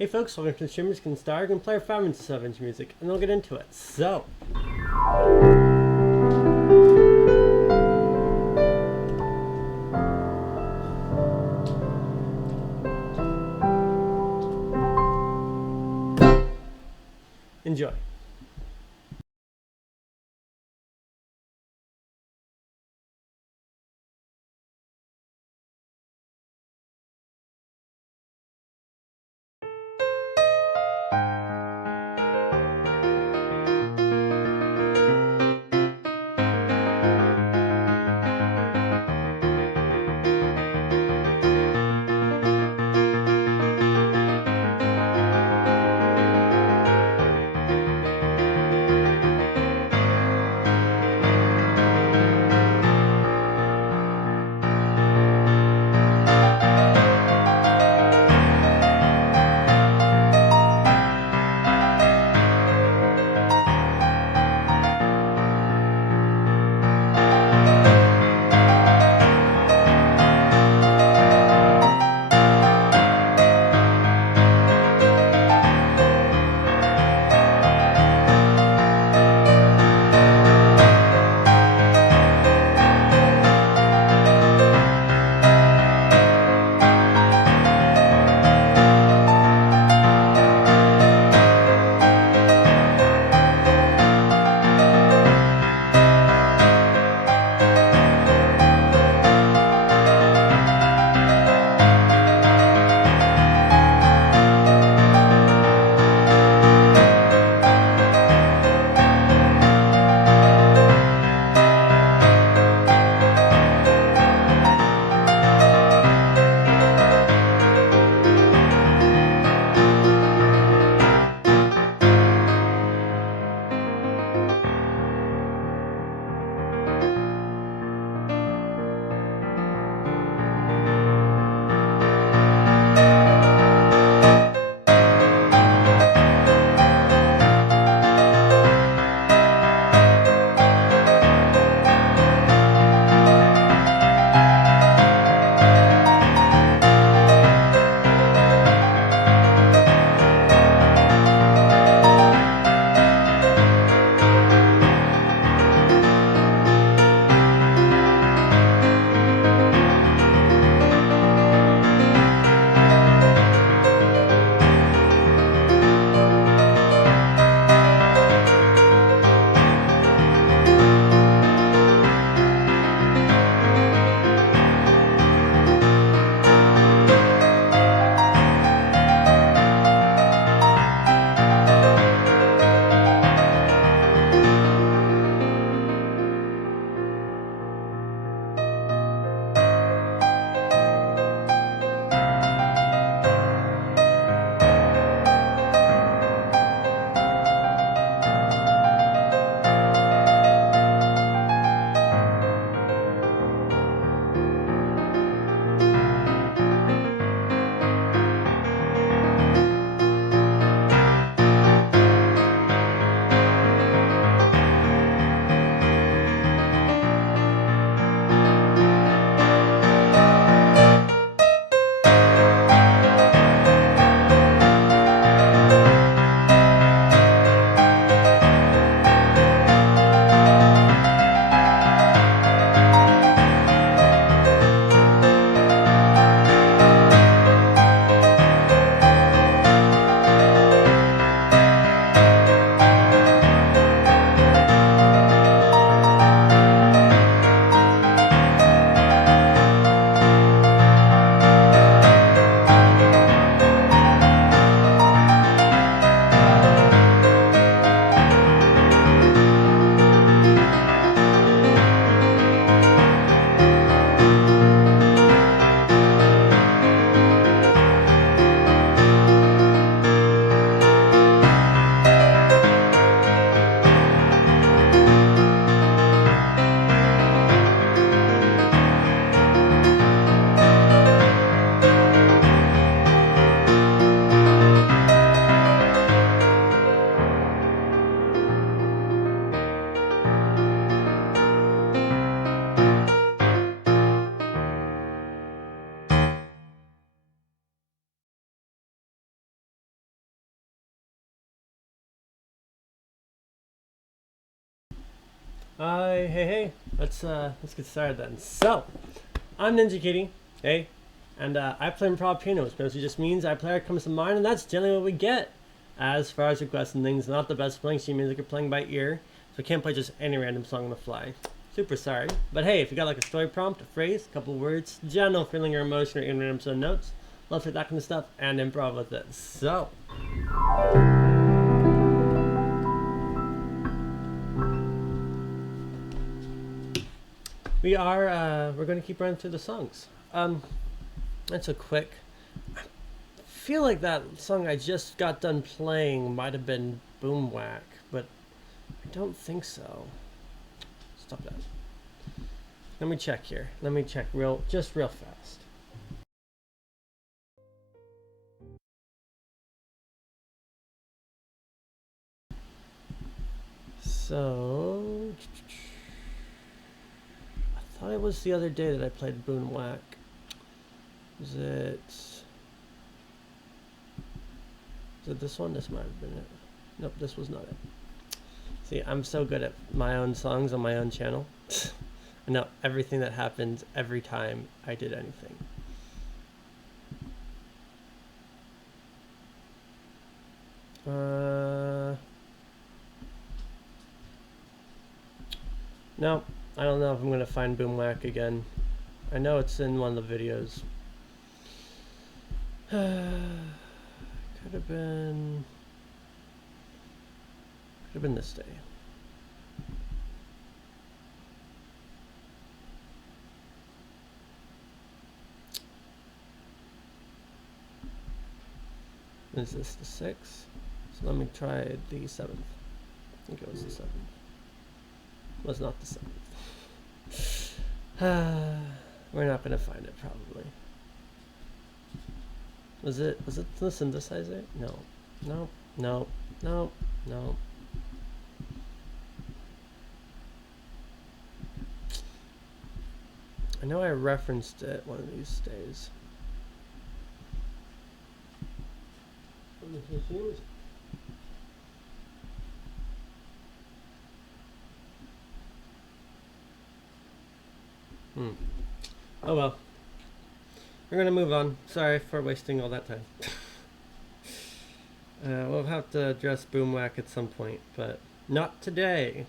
Hey folks, welcome to the streamers can start and play our 5 minutes of music, and we'll get into it. So, enjoy. Hey, let's get started then. So, I'm Ninja Kitty, hey, and I play improv piano, which mostly just means I play what comes to mind, and that's generally what we get. As far as requests and things, not the best playing sheet music or playing by ear, so I can't play just any random song on the fly. Super sorry. But hey, if you got like a story prompt, a phrase, a couple words, general feeling or emotion, or even random some notes, love for that kind of stuff, and improv with it. So. We're going to keep running through the songs. That's a quick. I feel like that song I just got done playing might have been Boom Whack, but I don't think so. Stop that. Let me check here. Let me check real fast. So, I thought it was the other day that I played Boom Whack. Is it this one? This might have been it. Nope, this was not it. See, I'm so good at my own songs on my own channel. I know everything that happened every time I did anything. No, I don't know if I'm going to find Boom Whack again. I know it's in one of the videos. Could have been this day. Is this the 6th? So let me try the 7th. I think it was the 7th. Was not the 7th. We're not gonna find it probably. Was it the synthesizer? No. I know I referenced it one of these days. Oh well. We're gonna move on. Sorry for wasting all that time. We'll have to address Boom Whack at some point, but not today.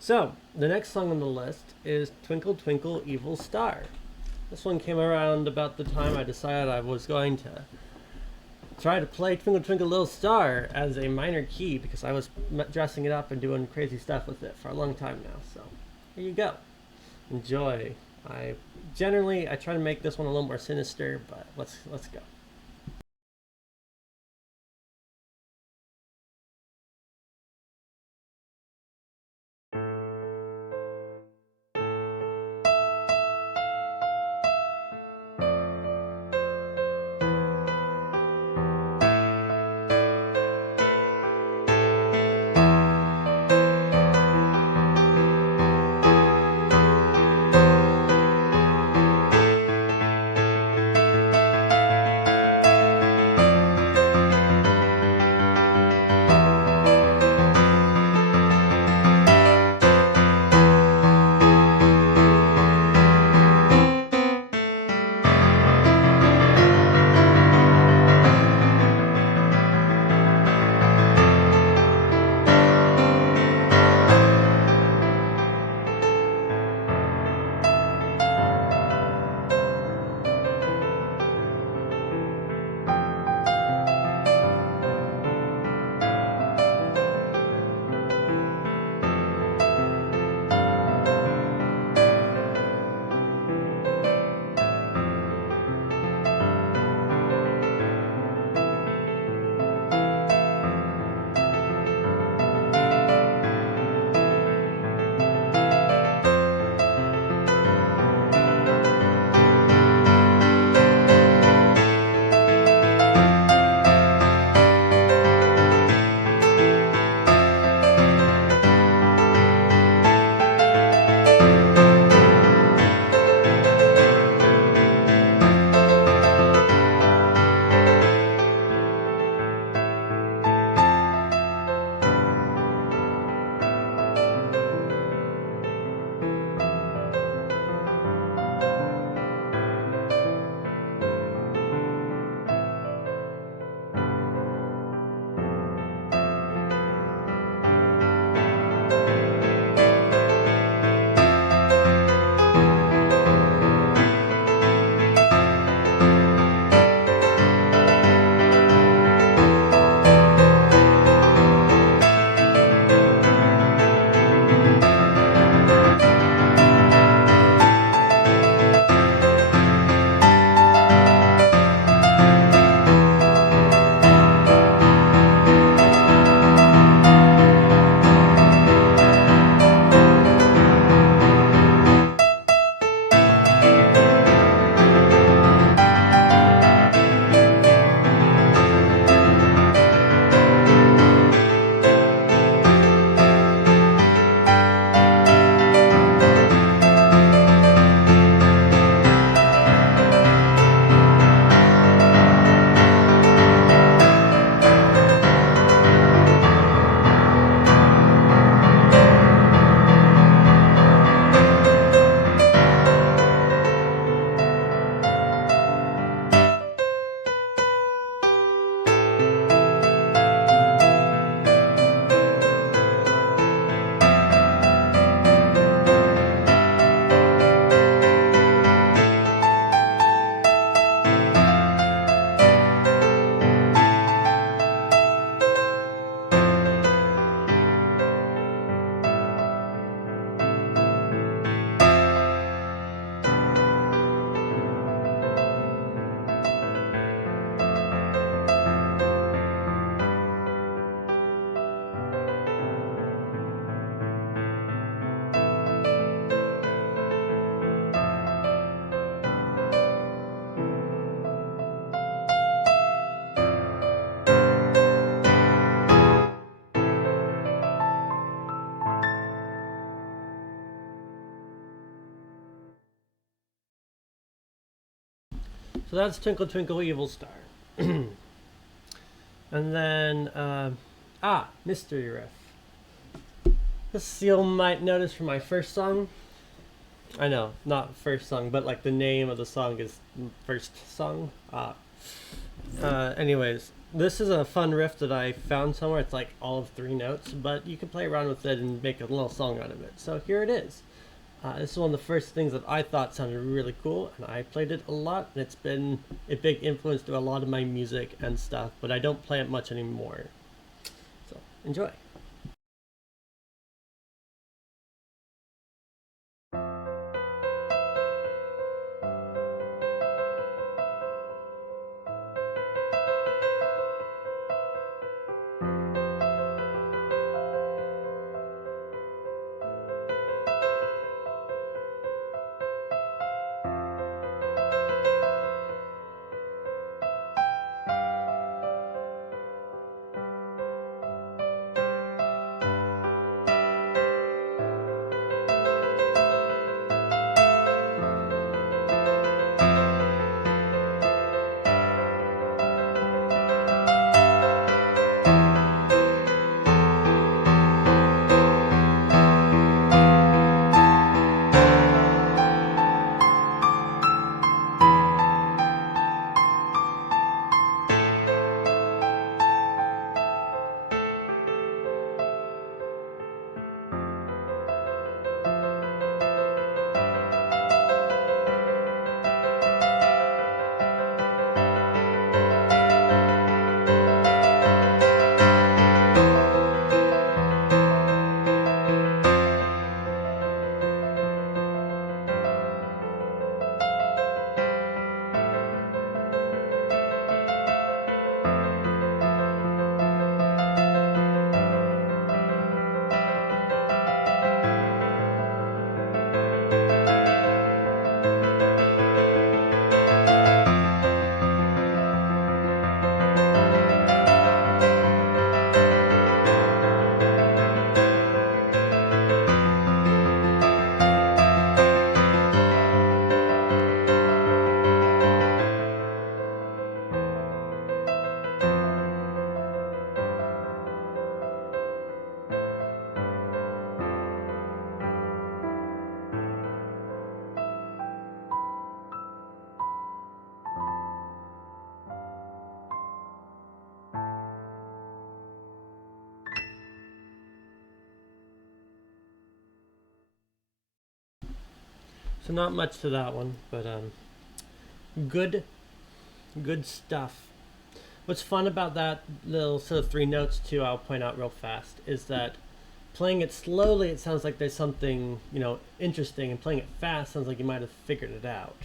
So, the next song on the list is Twinkle Twinkle Evil Star. This one came around about the time I decided I was going to try to play Twinkle Twinkle Little Star as a minor key because I was dressing it up and doing crazy stuff with it for a long time now. So, here you go. Enjoy. I try to make this one a little more sinister, but let's go. So that's Twinkle Twinkle Evil Star. And then, Mystery Riff. This you might notice from my first song. I know, not first song, but like the name of the song is first song. Anyways, this is a fun riff that I found somewhere. It's like all of 3 notes, but you can play around with it and make a little song out of it. So here it is. This is one of the first things that I thought sounded really cool, and I played it a lot, and it's been a big influence to a lot of my music and stuff, but I don't play it much anymore. So, enjoy. So not much to that one, but good stuff. What's fun about that little sort of 3 notes too, I'll point out real fast, is that playing it slowly, it sounds like there's something, interesting, and playing it fast sounds like you might have figured it out.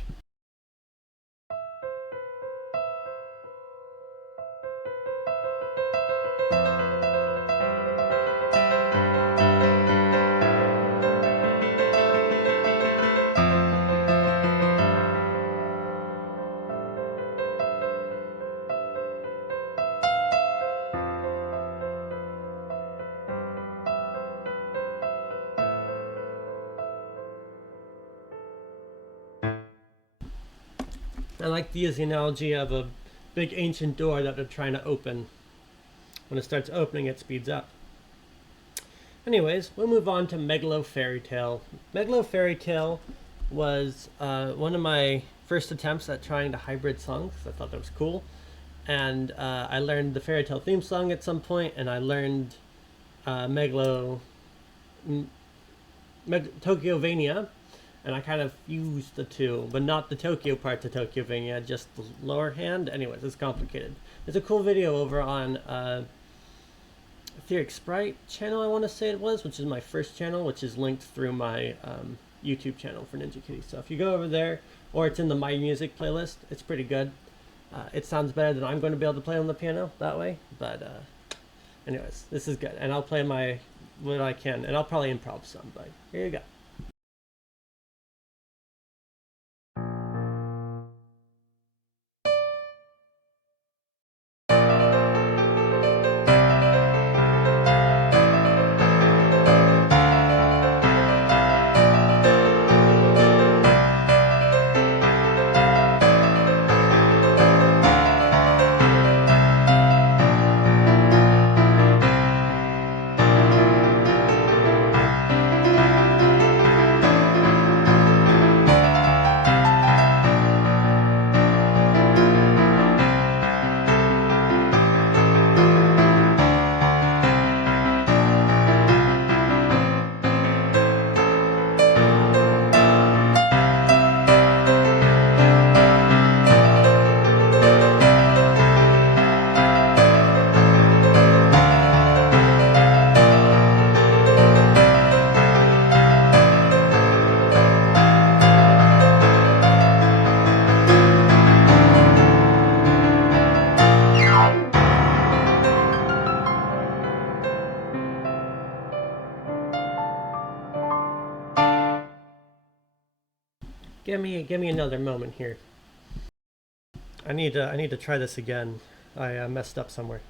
I like to use the analogy of a big ancient door that they're trying to open. When it starts opening, it speeds up. Anyways, we'll move on to Megalo Fairy Tale. Megalo Fairy Tale was one of my first attempts at trying to hybrid songs. I thought that was cool. And I learned the Fairy Tale theme song at some point, and I learned Tokyovania, and I kind of fused the two, but not the Tokyo part to Tokyovania, just the lower hand. Anyways, it's complicated. There's a cool video over on Etheric Sprite channel, I want to say it was, which is my first channel, which is linked through my YouTube channel for Ninja Kitty. So if you go over there, or it's in the My Music playlist, it's pretty good. It sounds better than I'm going to be able to play on the piano that way, but anyways, this is good. And I'll play what I can, and I'll probably improv some, but here you go. Give me another moment here. I need to try this again. I messed up somewhere.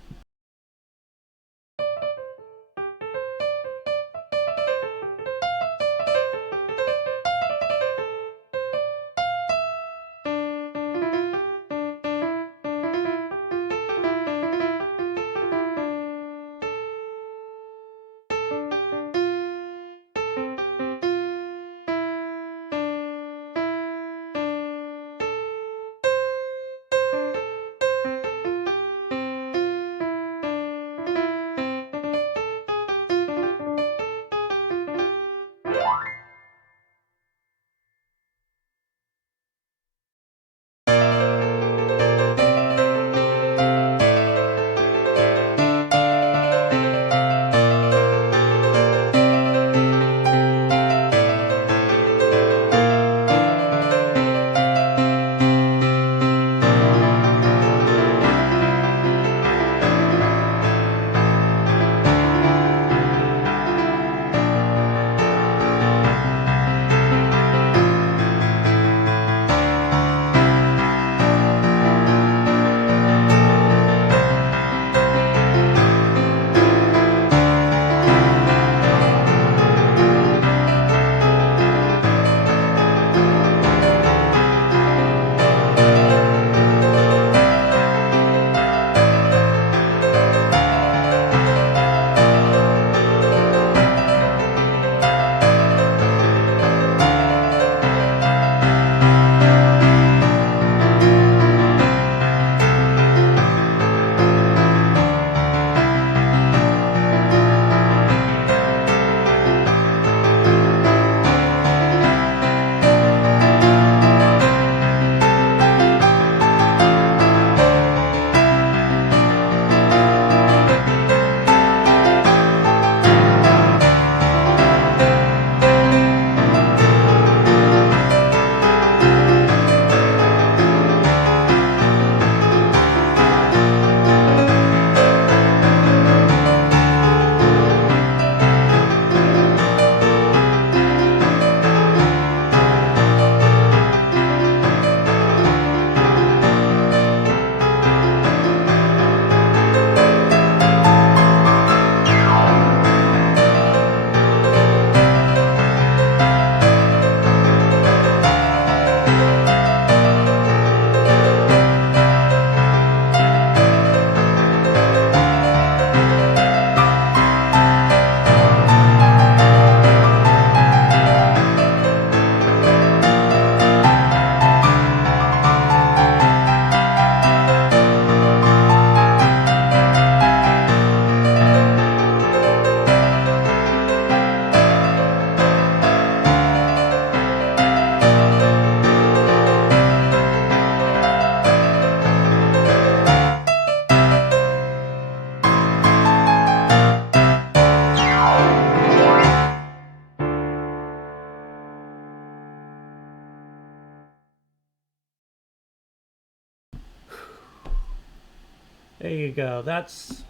There you go. That's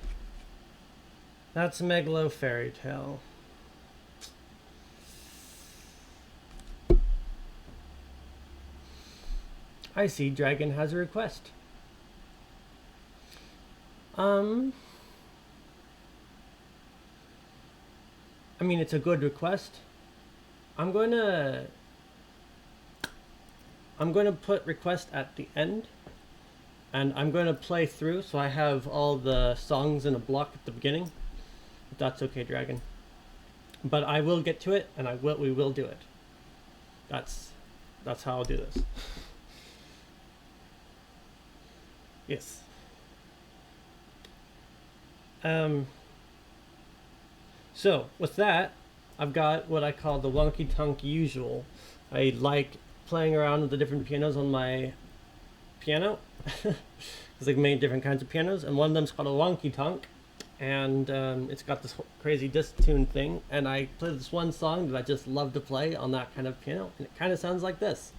Megalo Fairy Tale. I see Dragon has a request. I mean, it's a good request. I'm going to put request at the end, and I'm going to play through so I have all the songs in a block at the beginning. If that's okay, Dragon. But I will get to it, and we will do it. That's how I'll do this. Yes. So with that, I've got what I call the wonky tonk usual. I like playing around with the different pianos on my piano because I've made different kinds of pianos, and one of them's called a wonky tonk, and it's got this crazy disc tune thing, and I play this one song that I just love to play on that kind of piano, and it kind of sounds like this.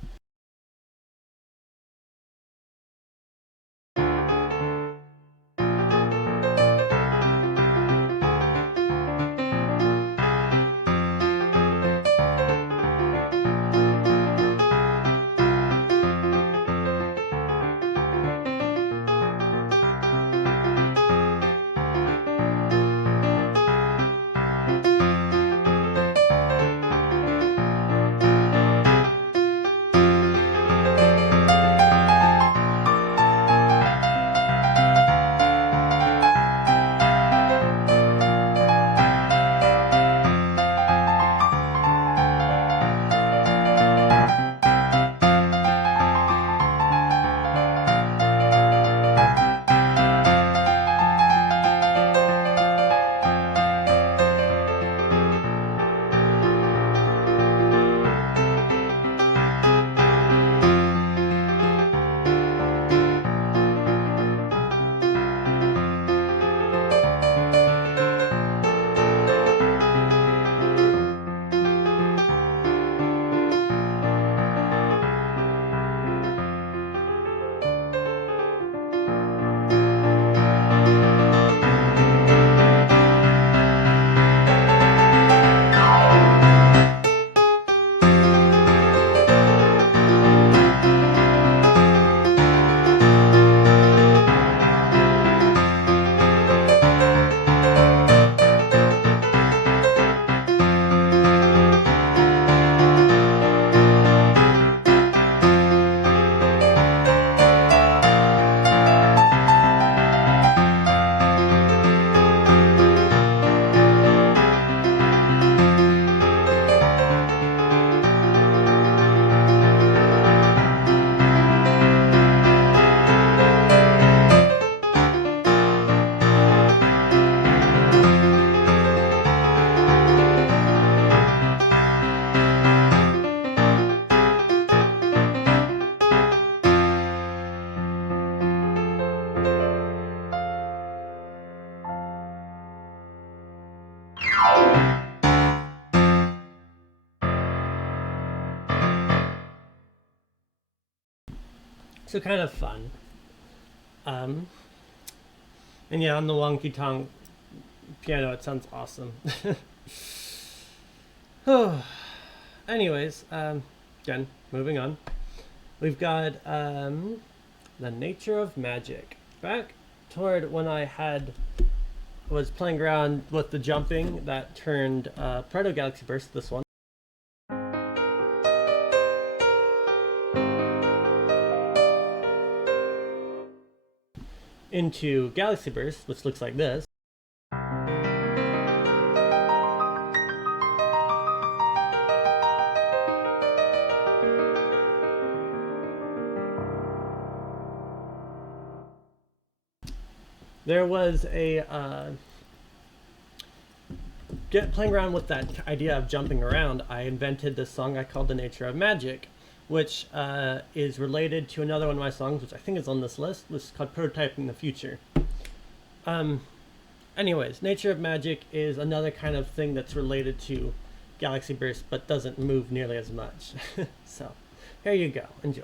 So kind of fun. Um, and yeah, on the wonky tongue piano, it sounds awesome. Anyways, again, moving on. We've got The Nature of Magic. Back toward when was playing around with the jumping that turned Proto Galaxy Burst, this one, into Galaxy Burst, which looks like this. There was playing around with that idea of jumping around. I invented this song I called The Nature of Magic, which is related to another one of my songs, which I think is on this list, which is called Prototyping the Future. Anyways, Nature of Magic is another kind of thing that's related to Galaxy Burst, but doesn't move nearly as much. So, here you go. Enjoy.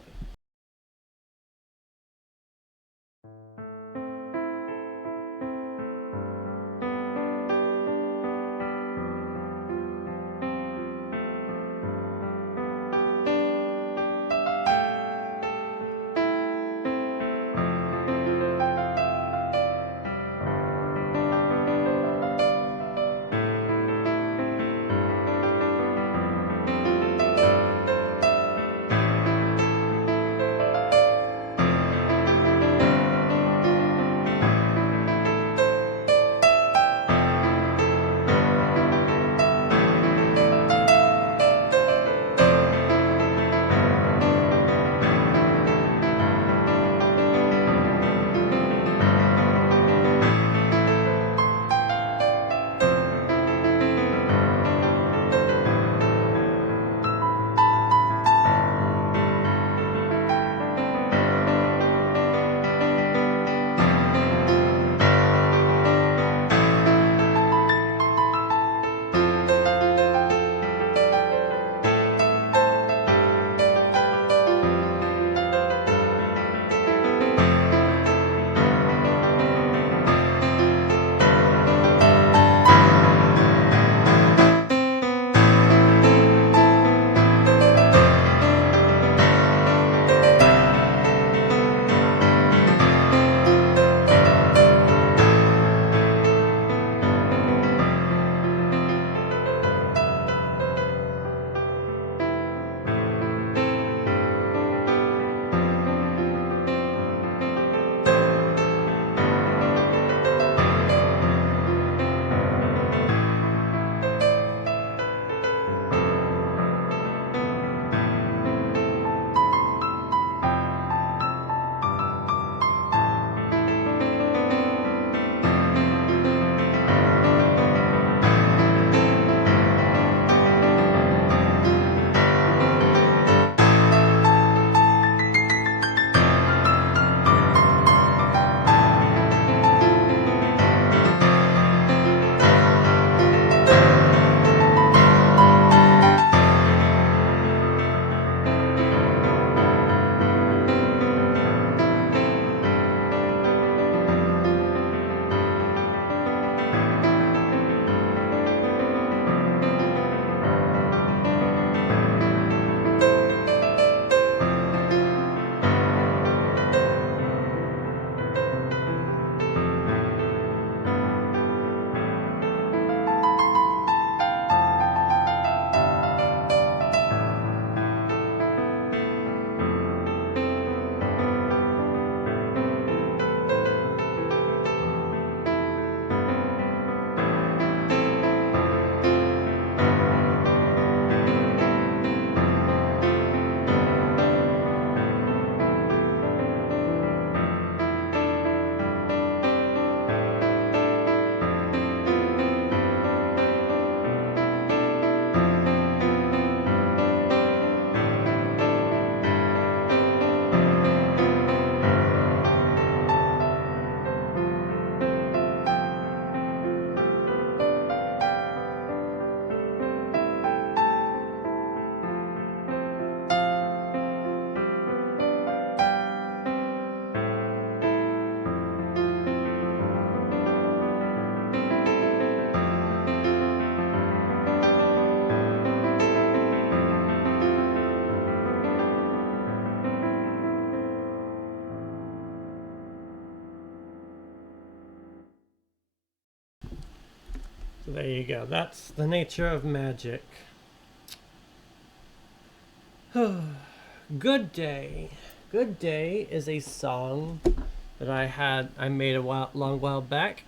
There you go. That's the nature of magic. Good Day. Good Day is a song that I made a long while back.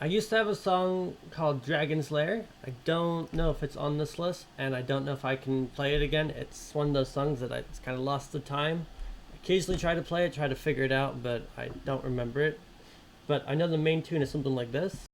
I used to have a song called Dragon's Lair. I don't know if it's on this list, and I don't know if I can play it again. It's one of those songs that I just kind of lost the time. I occasionally try to play it, try to figure it out, but I don't remember it. But I know the main tune is something like this.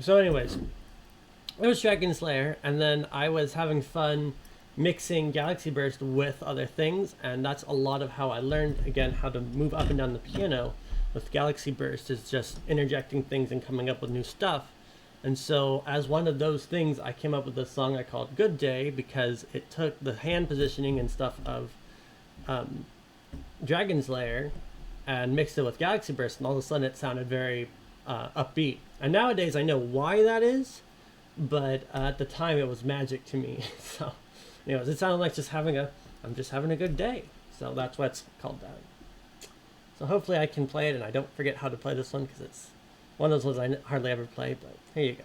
So, anyways, it was Dragon's Lair, and then I was having fun mixing Galaxy Burst with other things, and that's a lot of how I learned, again, how to move up and down the piano with Galaxy Burst, is just interjecting things and coming up with new stuff. And so, as one of those things, I came up with a song I called Good Day, because it took the hand positioning and stuff of Dragon's Lair and mixed it with Galaxy Burst, and all of a sudden it sounded very upbeat. And nowadays I know why that is, but at the time it was magic to me. So, anyways, it sounded like I'm just having a good day. So that's why it's called that. So hopefully I can play it and I don't forget how to play this one, because it's one of those ones I hardly ever play, but here you go.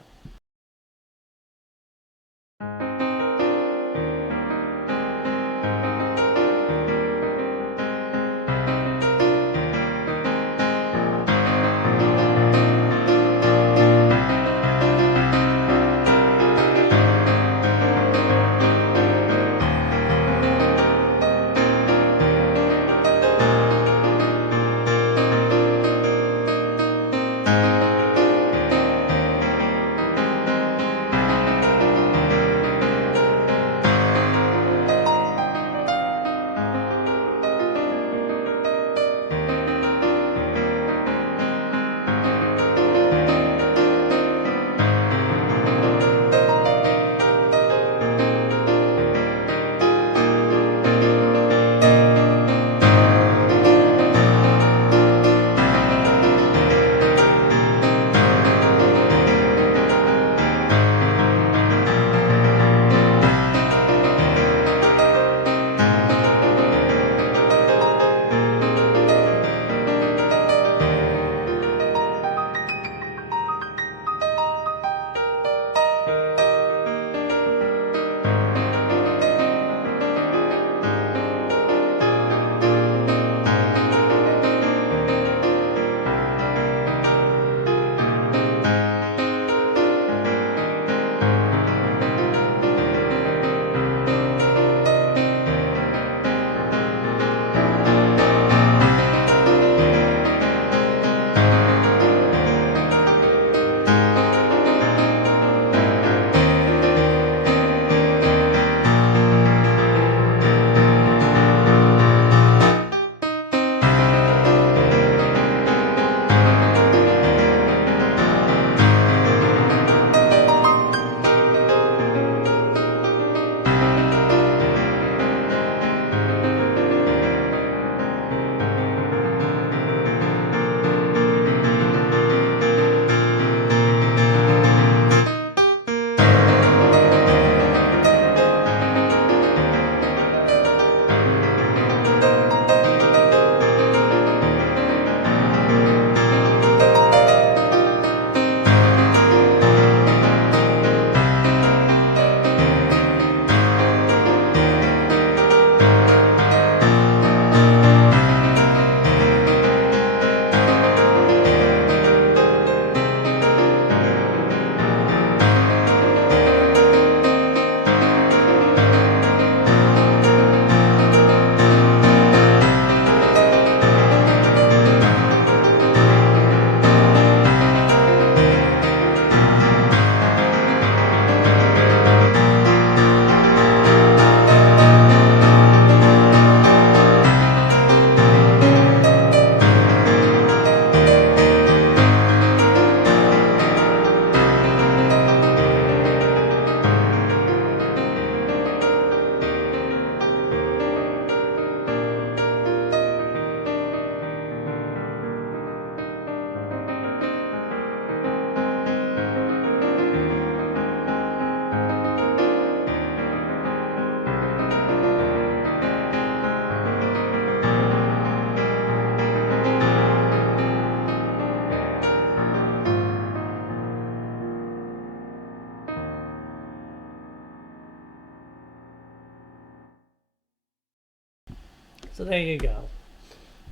So there you go.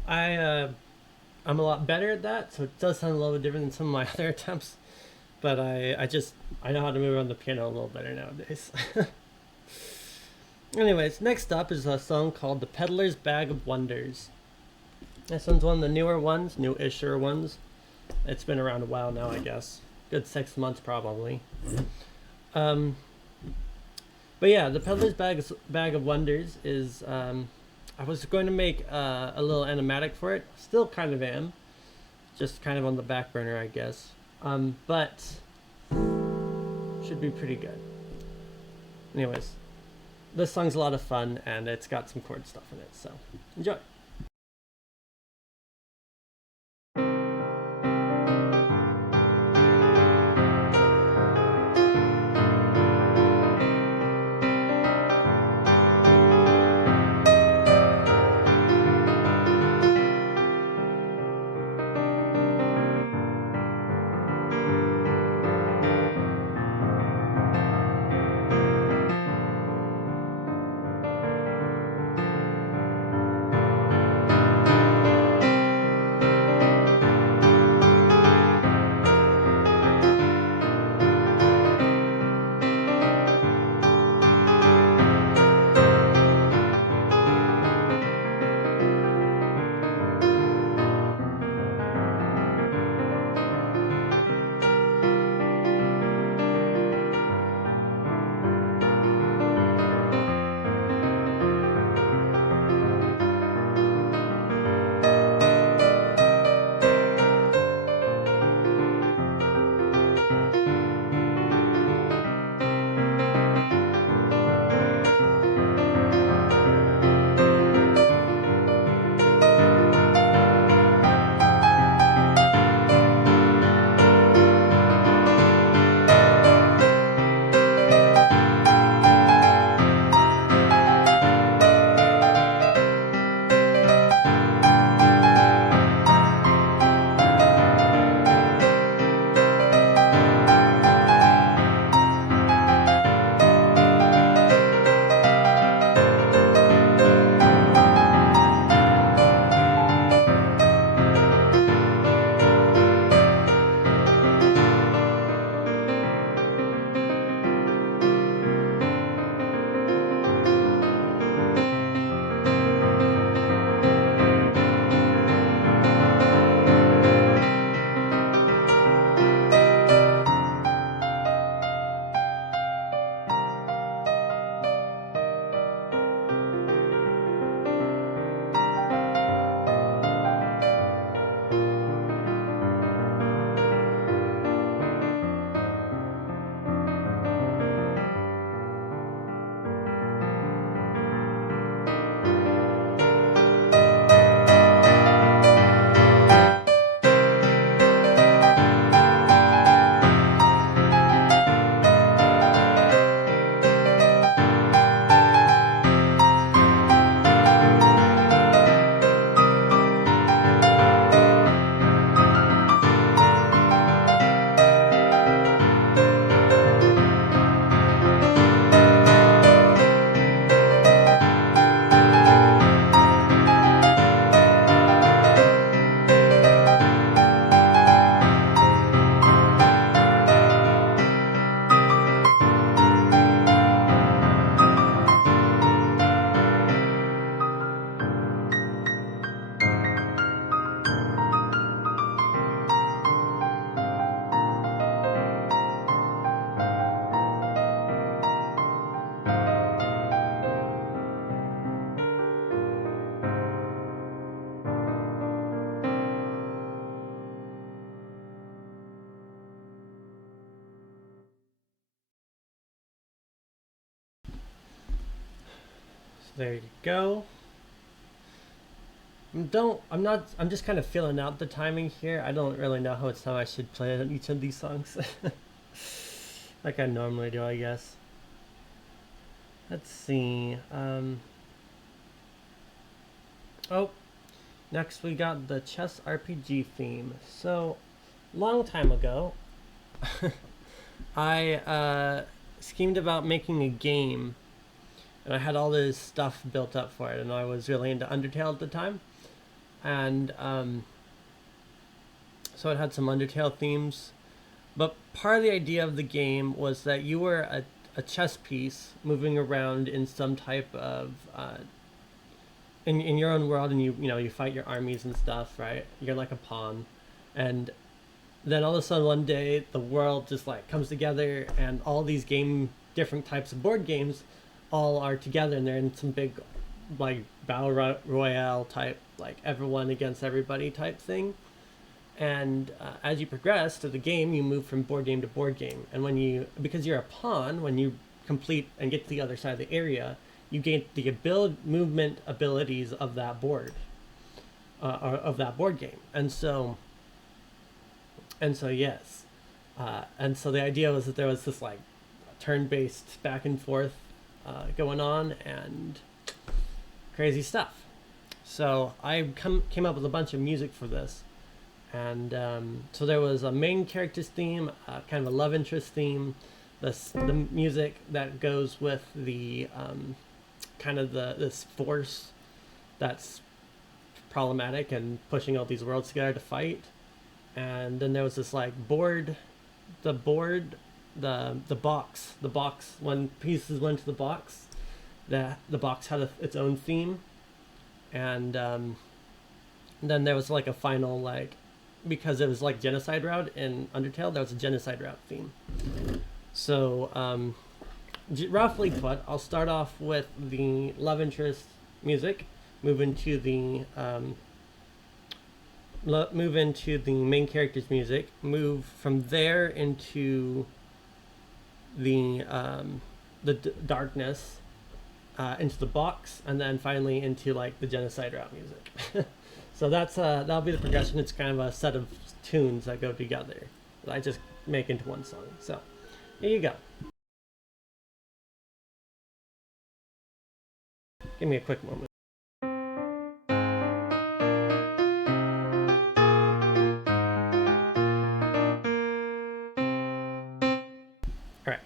I'm a lot better at that, so it does sound a little bit different than some of my other attempts. But I know how to move around the piano a little better nowadays. Anyways, next up is a song called "The Peddler's Bag of Wonders." This one's one of the newer ones, new-isher ones. It's been around a while now, I guess. Good 6 months probably. But yeah, "The Peddler's Bag of Wonders" is. I was going to make a little animatic for it. Still kind of am. Just kind of on the back burner, I guess. But should be pretty good. Anyways, this song's a lot of fun, and it's got some chord stuff in it, so enjoy. So there you go. I'm just kind of feeling out the timing here. I don't really know how much time I should play on each of these songs. Like I normally do, I guess. Let's see. Oh, next we got the chess RPG theme. So, long time ago, I schemed about making a game and I had all this stuff built up for it, and I was really into Undertale at the time, and so it had some Undertale themes. But part of the idea of the game was that you were a chess piece moving around in some type of in your own world, and you fight your armies and stuff, right? You're like a pawn, and then all of a sudden one day the world just like comes together, and all these different types of board games all are together, and they're in some big like battle royale type, like everyone against everybody type thing. And as you progress through the game, you move from board game to board game, and because you're a pawn, when you complete and get to the other side of the area, you gain the movement abilities of that board, or of that board game. And so yes, and so the idea was that there was this like turn-based back and forth going on, and crazy stuff. So I came up with a bunch of music for this, and so there was a main character's theme, kind of a love interest theme, the music that goes with the kind of this force that's problematic and pushing all these worlds together to fight. And then there was this like the box when pieces went to the box, the box had its own theme. And then there was like a final, like, because it was like genocide route in Undertale, there was a genocide route theme. So roughly put, I'll start off with the love interest music, move into the main character's music, move from there into the darkness, into the box, and then finally into like the genocide route music. So that'll be the progression. It's kind of a set of tunes that go together that I just make into one song. So here you go. Give me a quick moment. All right.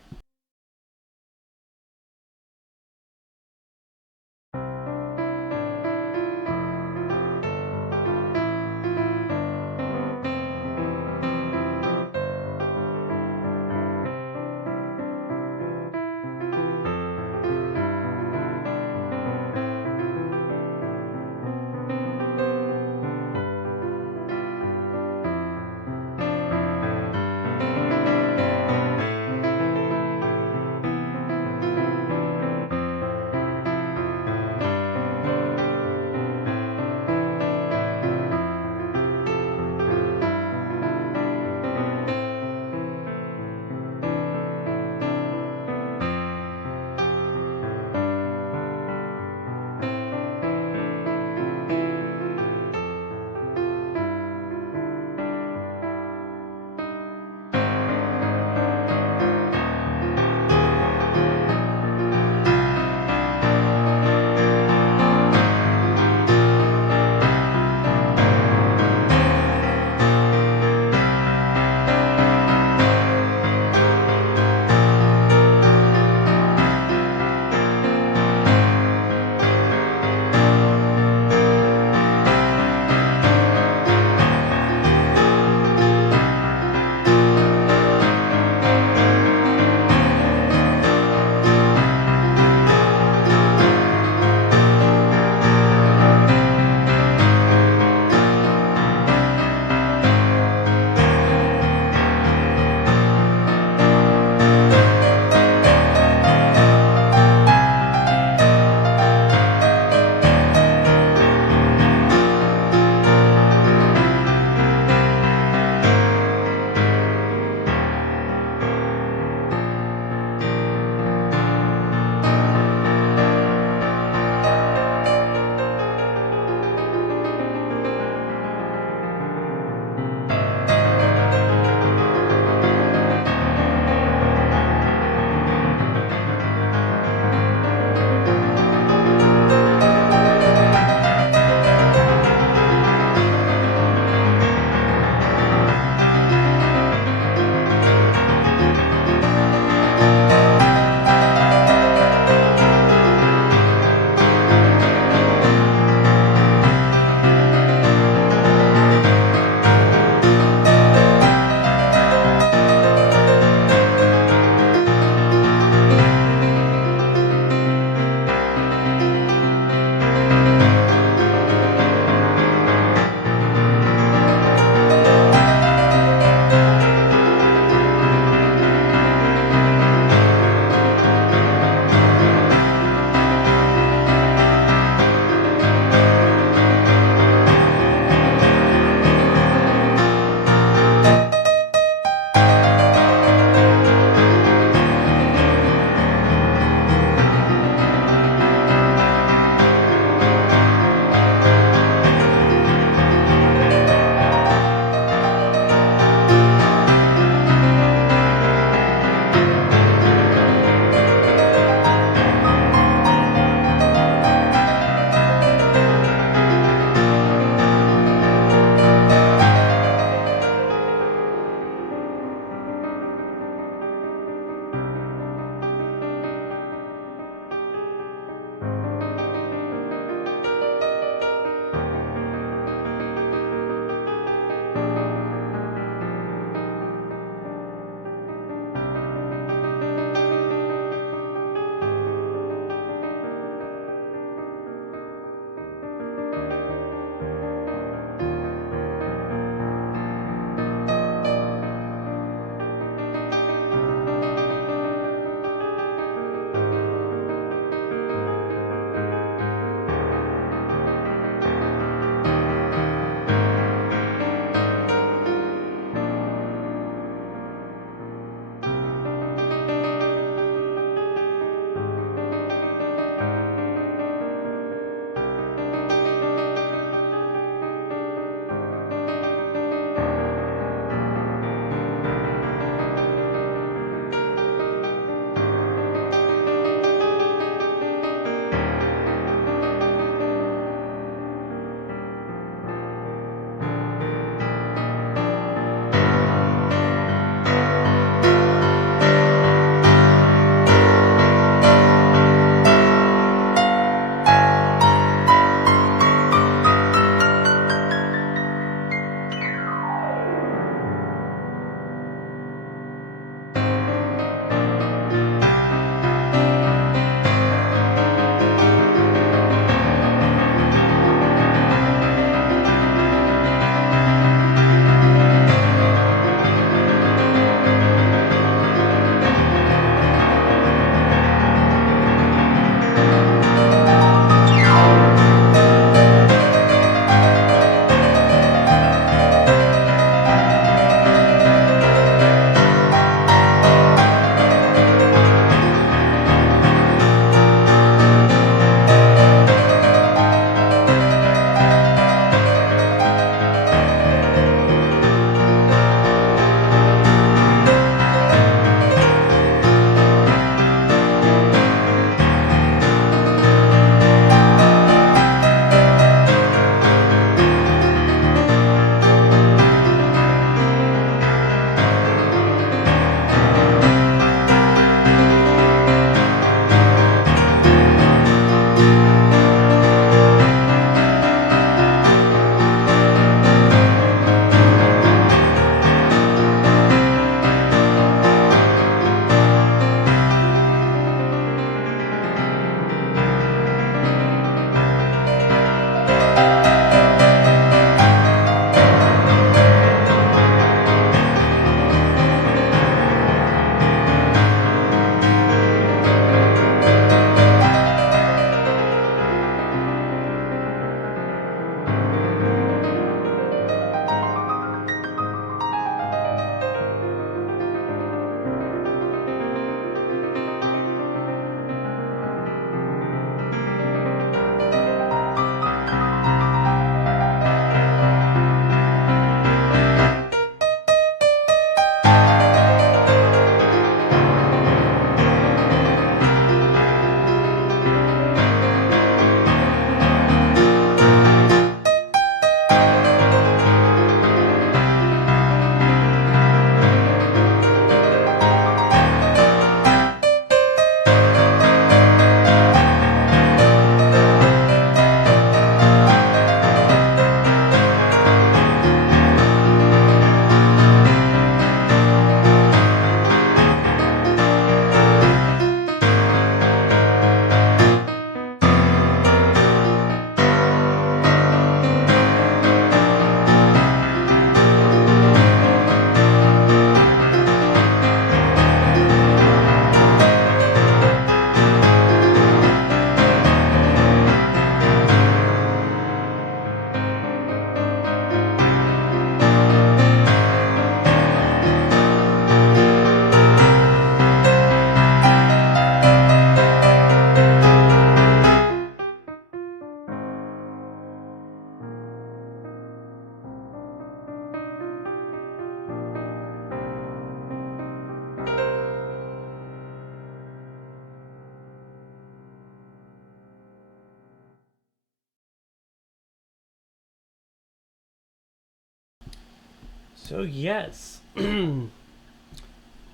So yes, I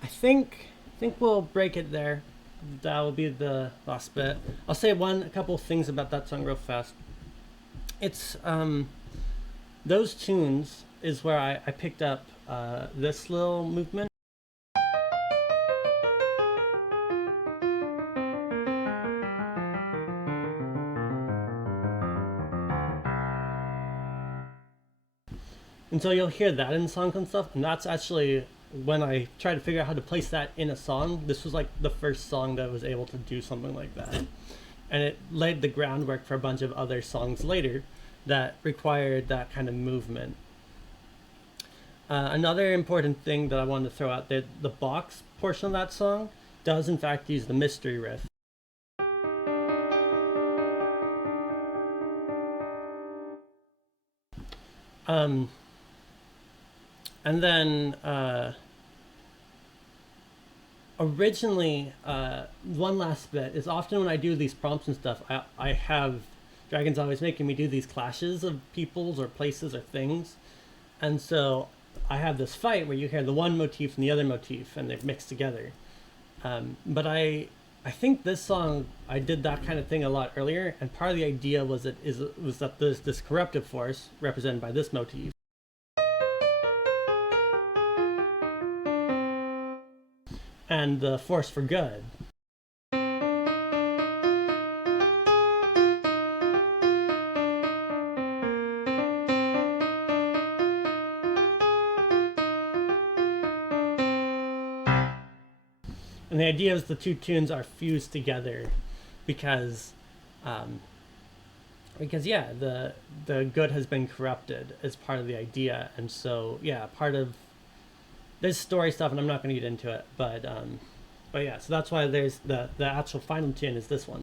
think we'll break it there. That will be the last bit. I'll say a couple things about that song real fast. It's those tunes is where I picked up this little movement. And so you'll hear that in songs and stuff, and that's actually when I tried to figure out how to place that in a song. This was like the first song that was able to do something like that. And it laid the groundwork for a bunch of other songs later that required that kind of movement. Another important thing that I wanted to throw out there, the box portion of that song does in fact use the mystery riff. And then originally, one last bit is often when I do these prompts and stuff, I have Dragon's always making me do these clashes of peoples or places or things. And so I have this fight where you hear the one motif and the other motif and they're mixed together. But I think this song, I did that kind of thing a lot earlier, and part of the idea was that there's this corruptive force represented by this motif. And the force for good. And the idea is the two tunes are fused together because yeah, the good has been corrupted as part of the idea. And so yeah, part of there's story stuff, and I'm not going to get into it, but yeah, so that's why there's the actual final tune is this one.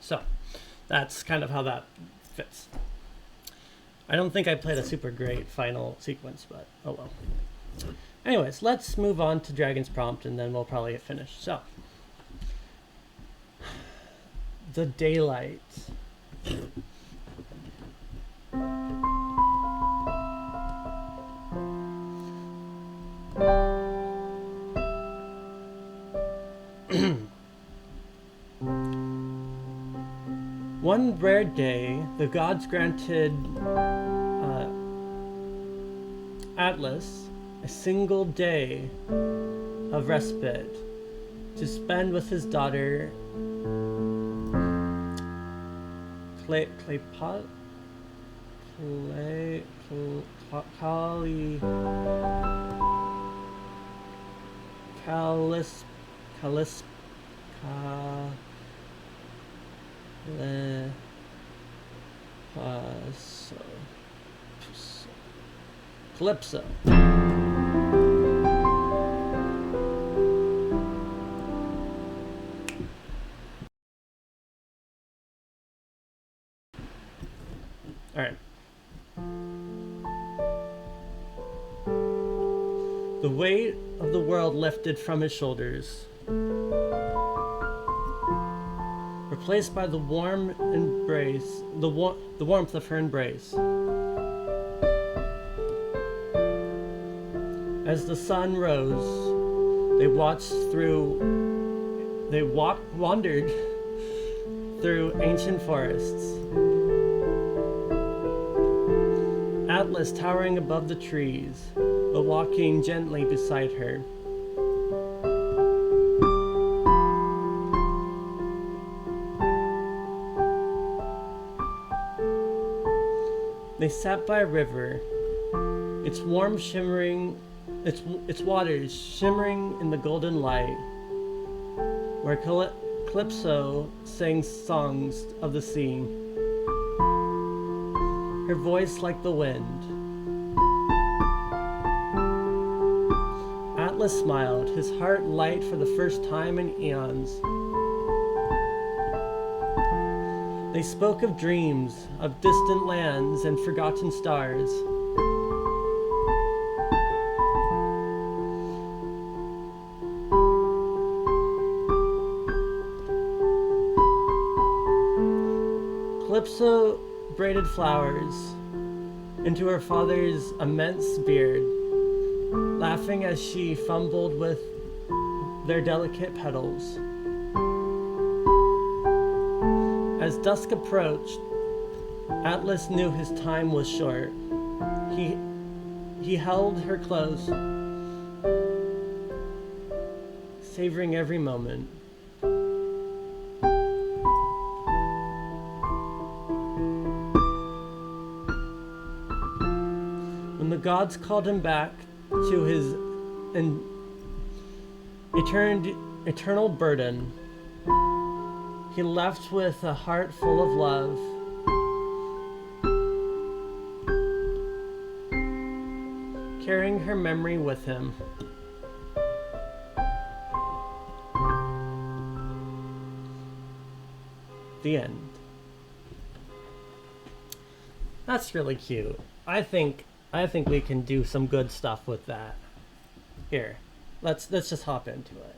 So that's kind of how that fits. I don't think I played a super great final sequence, but oh well. Anyways, let's move on to Dragon's Prompt, and then we'll probably get finished. So, the daylight. One rare day, the gods granted Atlas a single day of respite to spend with his daughter Calypso. All right. The weight of the world lifted from his shoulders, replaced by the warm embrace, the warmth of her embrace. As the sun rose, they wandered through ancient forests. Atlas towering above the trees, but walking gently beside her. They sat by a river, its waters shimmering in the golden light, where Calypso sang songs of the sea. her voice like the wind. Atlas smiled, his heart light for the first time in eons. They spoke of dreams, of distant lands and forgotten stars. Calypso braided flowers into her father's immense beard, laughing as she fumbled with their delicate petals. As dusk approached, Atlas knew his time was short. He held her close, savoring every moment. When the gods called him back to his eternal burden, he left with a heart full of love. Carrying her memory with him. The end. That's really cute. I think we can do some good stuff with that. Here, let's just hop into it.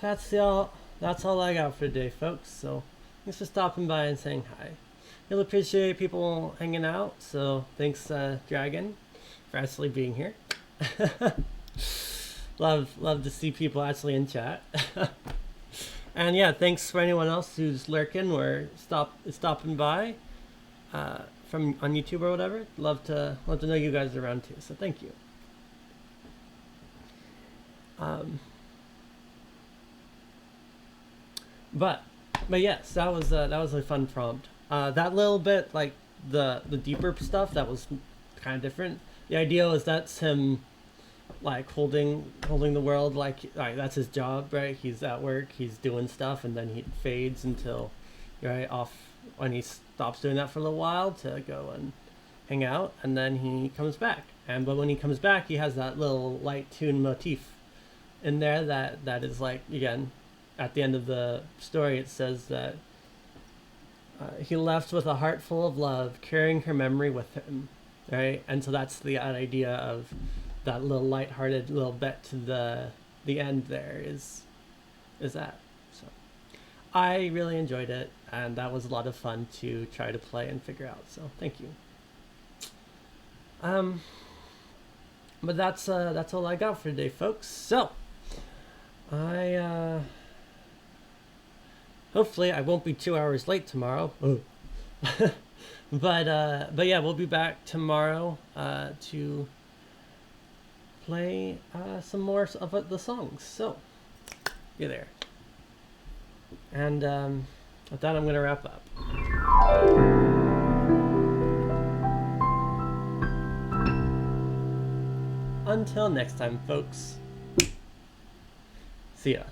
That's all I got for today, folks. So thanks for stopping by and saying hi. You'll appreciate people hanging out. So thanks, Dragon, for actually being here. love to see people actually in chat. And yeah, thanks for anyone else who's lurking or stopping by from on YouTube or whatever. Love to know you guys are around too. So thank you. But yes, that was a fun prompt. That little bit, like the deeper stuff, that was kind of different. The idea was that's him, like holding the world, like that's his job, right? He's at work, he's doing stuff, and then he fades until, right, off when he stops doing that for a little while to go and hang out, and then he comes back. But when he comes back, he has that little light tune motif in there that is like, again, at the end of the story, it says that he left with a heart full of love, carrying her memory with him, right? And so that's the idea of that little lighthearted little bit to the end there is that. So I really enjoyed it, and that was a lot of fun to try to play and figure out. So thank you. But that's all I got for today, folks. So hopefully I won't be 2 hours late tomorrow. But yeah, we'll be back tomorrow to play some more of the songs. So you're there. And with that, I'm gonna wrap up. Until next time, folks. See ya.